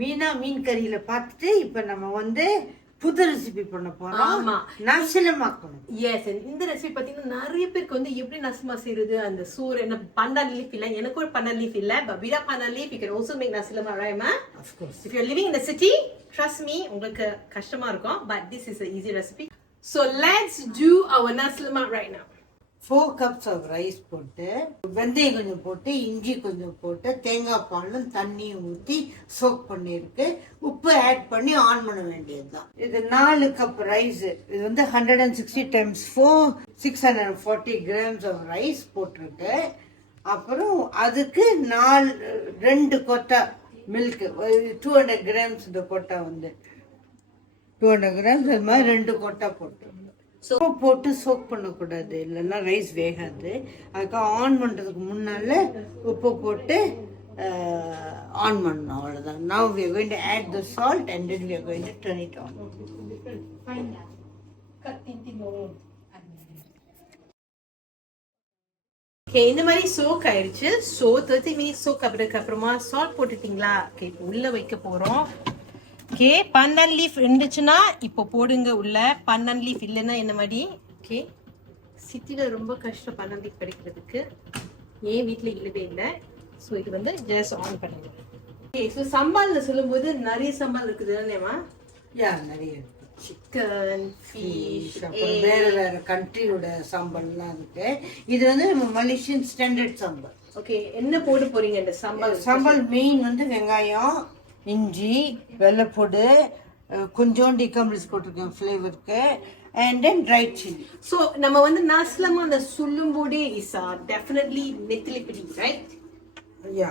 மீனா மீன் கறியில பார்த்துட்டு இப்ப நம்ம வந்து புது ரெசிபி பண்ண போறோம். நசிலமாக்கணும். எஸ், இந்த ரெசிபி பாத்தீங்கன்னா நிறைய பேருக்கு வந்து எப்படி நசிலமா செய்யறது, அந்த சோறு என்ன pandan leaf இல்ல, எனக்கு ஒரு pandan leaf இல்ல, but without pandan leaf you can also make nasilama, right ma? Of course. If you're living in the city, trust me, உங்களுக்கு கஷ்டமா இருக்கும், but this is an easy recipe. So let's do our nasilama right now. 4 cups of rice போட்டு, வெந்தயம் கொஞ்சம் போட்டு, இஞ்சி கொஞ்சம் போட்டு, தேங்காய் பாலும் தண்ணியும் ஊற்றி சோக் பண்ணியிருக்கு. உப்பு ஆட் பண்ணி ஆன் பண்ண வேண்டியதுதான். இது 4 கப் ரைஸ். இது வந்து 160 times 4 640 grams of ரைஸ் போட்டிருக்கு. அப்புறம் அதுக்கு 2 கொட்டை மில்க், 200 grams. இந்த கொட்டை வந்து 200 grams. அது மாதிரி 2 கொட்டை போட்டு போட்டு சோக் பண்ணக்கூடாது, இல்லைன்னா ரைஸ் வேகாது. அதுக்காக ஆன் பண்ணுறதுக்கு முன்னால உப்பு போட்டு ஆன் பண்ணணும், அவ்வளோதான். Now we are going to add the salt and then we are going to turn it on. Okay, இந்த மாதிரி சோக் ஆயிடுச்சு. ஸோ 30 minutes சோக் ஆகிறதுக்கு அப்புறமா சால்ட் போட்டுட்டீங்களா? ஓகே, உள்ள வைக்க போறோம். ஓகே, pandan leaf இருந்துச்சுன்னா இப்போ போடுங்க உள்ள. pandan leaf இல்லைன்னா என்ன மாதிரி. ஓகே, சிட்டியில் ரொம்ப கஷ்டம் pandan leaf கிடைக்கிறதுக்கு, ஏன் வீட்டில் இல்லவே இல்லை. ஸோ இது வந்து ஜஸ்ட் ஆன் பண்ணுங்க. ஓகே, ஸோ சம்பால்னு சொல்லும்போது நிறைய சம்பால் இருக்குது இல்லையாமா? யா, நிறைய இருக்கு. சிக்கன், ஃபிஷ், வேற வேற கண்ட்ரியோட சாம்பார்லாம் இருக்கு. இது வந்து நம்ம மலேசியன் ஸ்டாண்டர்ட் சாம்பார். ஓகே, என்ன போட போறீங்க இந்த சாம்பார்? சாம்பார் மெயின் வந்து வெங்காயம், இஞ்சி, வெள்ளைப்பூடு, கொஞ்சோண்டு இக்கம்பரிஸ் போட்டிருக்கேன் ஃப்ளேவருக்கு, and then right chilli. So நம்ம வந்து நாஸ்லமா அந்த சொல்லும்போதே இஸ் டெஃபினெட்லி நெத்திலி பிடி, right? Yeah,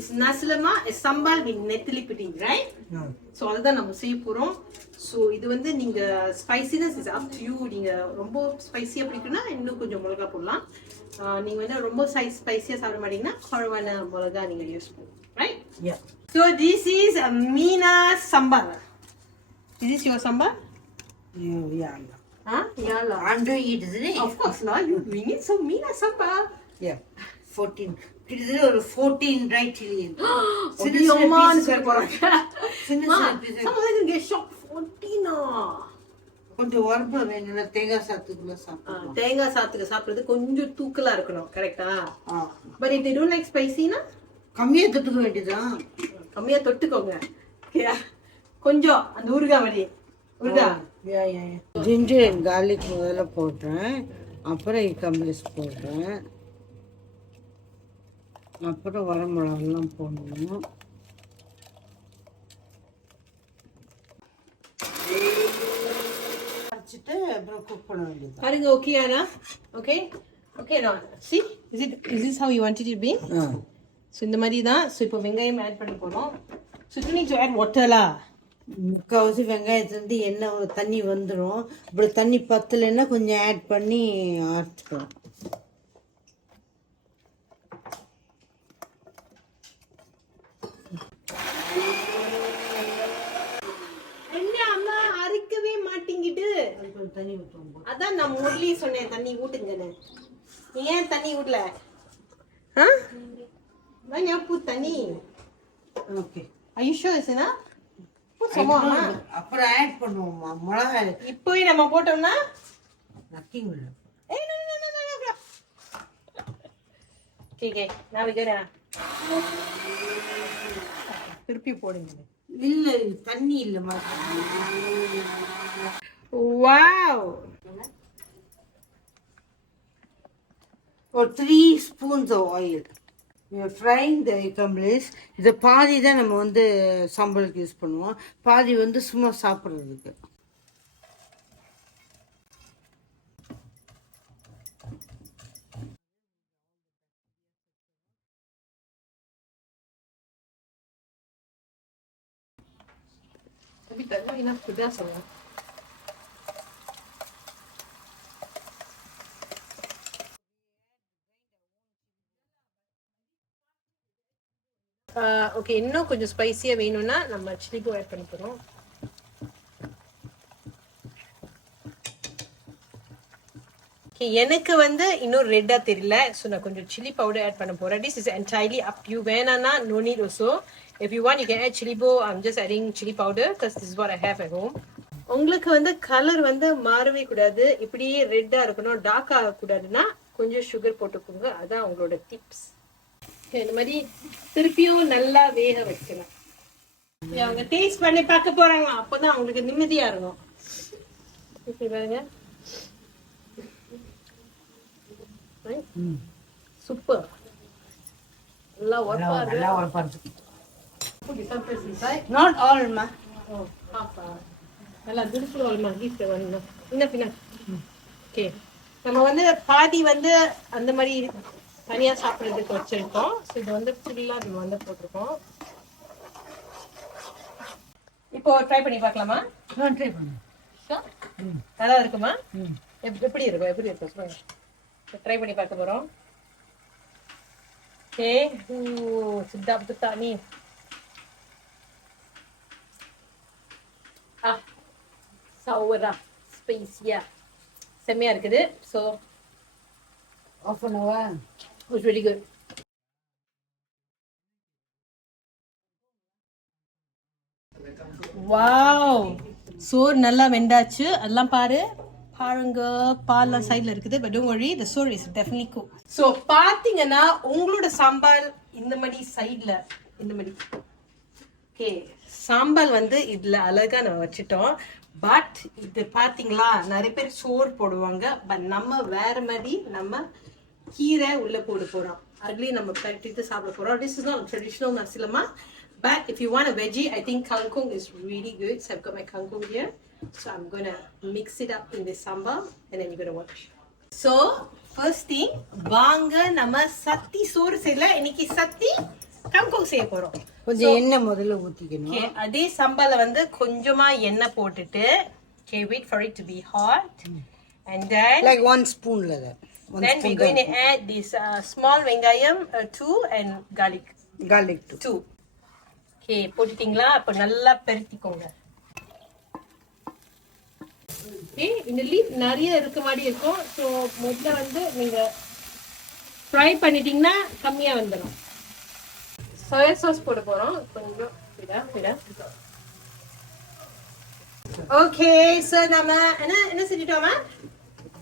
is nasi lemak is sambal with நெத்திலி பிடி, ரைட்? ஸோ அதுதான் நம்ம செய்ய போறோம். ஸோ இது வந்து நீங்க spiciness is up to you. நீங்க ரொம்ப ஸ்பைசியா பிடிக்குன்னா இன்னும் கொஞ்சம் மிளகா போடலாம். நீங்க வந்து ரொம்ப ஸ்பைசியா சாப்பிட மாட்டீங்கன்னா குழவான மிளகா நீங்க யூஸ் பண்ணலாம், right? Yeah. So this is a Meena sambal. Is this your sambal? Yeah. Huh? Yeah. I'm doing it, isn't it? Of course not. You're doing it. So Meena sambal. Yeah. 14. It is a 14 right chili. Your mom is going to some of them get shocked. 14. கொஞ்சம் உரப்பு வேணும்னா தேங்காய் சாத்துக்குள்ள சாப்பிடலாம். தேங்காய் சாத்துக்கு சாப்பிடுறது கொஞ்சம் தூக்கலா இருக்கணும், கரெக்டா? But if they don't like spicy na, கம்மியா தொட்டுக்க வேண்டியதுதான். கம்மியா தொட்டுக்கோங்க. கொஞ்சம் அந்த ஊறுகாய் மாதிரி ஜிஞ்சர் அண்ட் கார்லிக் முதல்ல போடுறேன், அப்புறம் இக்கம்பரிஸ் போடுறேன், அப்புறம் வரமிளகாலாம் போடணும். அரைச்சிட்டு அப்புறம் குக் பண்ண வேண்டியது பாருங்க. ஓகே ஆனா ஓகே ஓகே நான் see is this how you wanted it to be? So இந்த மாதிரி தான். ஸோ இப்போ வெங்காயம் ஆட் பண்ண போகிறோம். So you need to add water lah. முக்கால்வாசி வெங்காயத்துலேருந்து எண்ணெய் தண்ணி வந்துடும். இப்படி தண்ணி பத்தலைன்னா கொஞ்சம் ஆட் பண்ணி அரைச்சிக்கலாம். என்ன அம்மா அரைக்கவே மாட்டேங்கிட்டு? தண்ணி ஊற்றுவோம். அதான் நான் முரளி சொன்னேன் தண்ணி ஊட்டுங்கன்னு. ஏன் தண்ணி ஊட்டல? ஞாபகம் தண்ணி. Okay, are you sure isn't it? அப்புறம் ஆட் பண்ணுவோம்மா மிளகா. இப்போவே நம்ம போட்டோம்னா நத்திங் இல்லை. ஓகே நான் விஜயனா திருப்பி போடுங்க. இல்ல தண்ணி இல்லைம்மா. வாவ், ஒரு 3 spoons of oil. We are frying the cucumbers. இதை பாதி தான் நம்ம வந்து சாம்பலுக்கு யூஸ் பண்ணுவோம், பாதி வந்து சும்மா சாப்பிட்றதுக்கு. Tapi tak ada enough pedas lah. Okay, இன்னும் கொஞ்சம் ஸ்பைசியாக வேணும்னா நம்ம சில்லி போ ஆட் பண்ண போகிறோம். ஓகே, எனக்கு வந்து இன்னும் ரெட்டாக தெரியல, ஸோ நான் கொஞ்சம் சில்லி பவுடர் ஆட் பண்ண போகிறேன். This is entirely up you. வேணான்னா no need also. If you want, you can add chili bowl. I'm just adding chili powder because this is what I have at home. உங்களுக்கு வந்து colour வந்து மாறவே கூடாது, இப்படியே ரெட்டா இருக்கணும், டார்க் ஆக கூடாதுன்னா கொஞ்சம் சுகர் போட்டுக்கோங்க. அதான் உங்களோட டிப்ஸ். இந்த மாதிரி திருப்பியும் நல்லா வேக வைக்கலாம். அவங்க டேஸ்ட் பண்ணி பார்க்க போறாங்க, அப்பதான் அவங்களுக்கு நிம்மதியா இருக்கும். பாருங்க, சூப்பர். நல்லா ஒர்ப்பா இருக்கு. Not all, ma. நல்லா பியூட்டிஃபுல் ஆல்மா கிஃப்ட் வரணும். பின்ன ஓகே, நம்ம வந்து பாதி வந்து அந்த மாதிரி தனியா சாப்பிட்றதுக்கு வச்சிருக்கோம். ஸோ இது வந்து ஃபுல்லா நம்ம வந்து போட்டிருக்கோம். இப்போ ட்ரை பண்ணி பார்க்கலாமா? ட்ரை பண்ணு. நல்லா இருக்குமா? எப்படி இருக்கும் சொல்லுங்க. ட்ரை பண்ணி பார்க்க போறோம். Okay, sedap betul tak ni? Sour, spicy, செம்மையா இருக்குது. So Half an hour. it's really good. Wow, சோறு நல்லா வெந்தாச்சு. அதெல்லாம் பாருங்க, பால்லாம் சைடுல இருக்குது. But don't worry, the sour is definitely cooked. So பாத்தீங்கன்னா உங்களோட சாம்பார் இந்த மாதிரி சைடுல இந்த மாதிரி. ஓகே, சாம்பார் வந்து இதுல அழகா நம்ம வச்சுட்டோம். பட் இது பாத்தீங்களா, நிறைய பேர் சோறு போடுவாங்க. பட் நம்ம வேற மாதிரி நம்ம கீரை உள்ள போட போறோம். அதுலயும் நம்ம பரட்டிட்டு சாப்பிட போறோம். This is not traditional nasi lemak, but if you want a veggie, I think kangkung is really good. So I've got my kangkung here. So I'm gonna mix it up in the sambal and then you're gonna watch. So first thing, வாங்க நம்ம சத்தி சோறு செய்யல. இன்னைக்கு சத்தி kangkong செய்ய போறோம். கொஞ்சம் எண்ணெய் முதல்ல ஊத்திக்கணும். Okay, அதே சம்பால வந்து கொஞ்சமா எண்ணெய் போட்டுட்டு, okay, wait for it to be hot, and then Like 1 spoon like that. Then we're going to add this small வெங்காயம் 2 and garlic Garlic too. 2. Okay, போட்டுட்டீங்களா? அப்ப நல்லா பெரட்டிக்கோங்க. Okay, இந்த லீஃப் நிறைய இருக்க மாதிரி இருக்கும். ஸோ முதல்ல வந்து நீங்க ஃப்ரை பண்ணிட்டீங்கன்னா கம்மியா வந்துடும். சோயா சாஸ் போட போறோம். கொஞ்சம் விடா. ஓகே, ஸோ நம்ம என்ன செஞ்சிட்டோமா?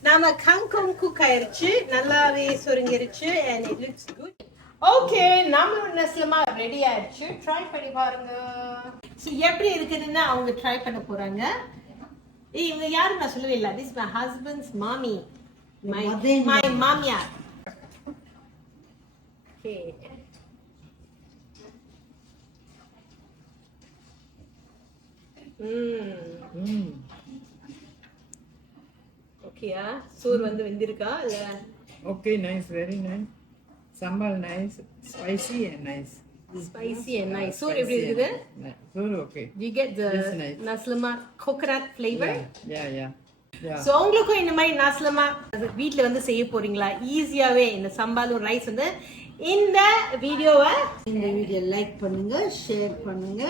நாம கங்கோங் குக் ஆயிருச்சு, நல்லாவே சுருங்கிருச்சு, and it looks good. Okay, நம்மளோட நஸ்லமா ரெடி ஆயிருச்சு. ட்ரை பண்ணி பாருங்க. ஸோ எப்படி இருக்குதுன்னு அவங்க ட்ரை பண்ண போறாங்க. இவங்க யாரும் நான் சொல்லவே இல்லை. This is my husband's mommy, my மாமியார். ஓகே, ஓகேயா? சோறு வந்து வெந்திருக்கா இல்ல? Okay, nice, very nice. Sambal nice, spicy and nice. Spicy and nice. சோறு எப்படி இருக்குது? Sure, okay. Do you get the It's nice. naslama coconut flavor? Yeah. So உங்களுக்கும் இந்த மாதிரி நாஸ்லமா வீட்டில் வந்து செய்ய போறீங்களா? ஈஸியாகவே இந்த சம்பாலும் ரைஸ் வந்து இந்த வீடியோவை லைக் பண்ணுங்க, ஷேர் பண்ணுங்க,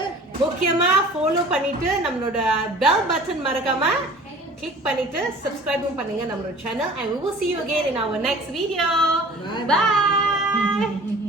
முக்கியமா ஃபாலோ பண்ணிட்டு நம்மளோட பெல் பட்டன் மறக்காம கிளிக் பண்ணிட்டு சப்ஸ்கிரைபும் பண்ணுங்க நம்மளோட channel. And we will see you again in our next video. Bye.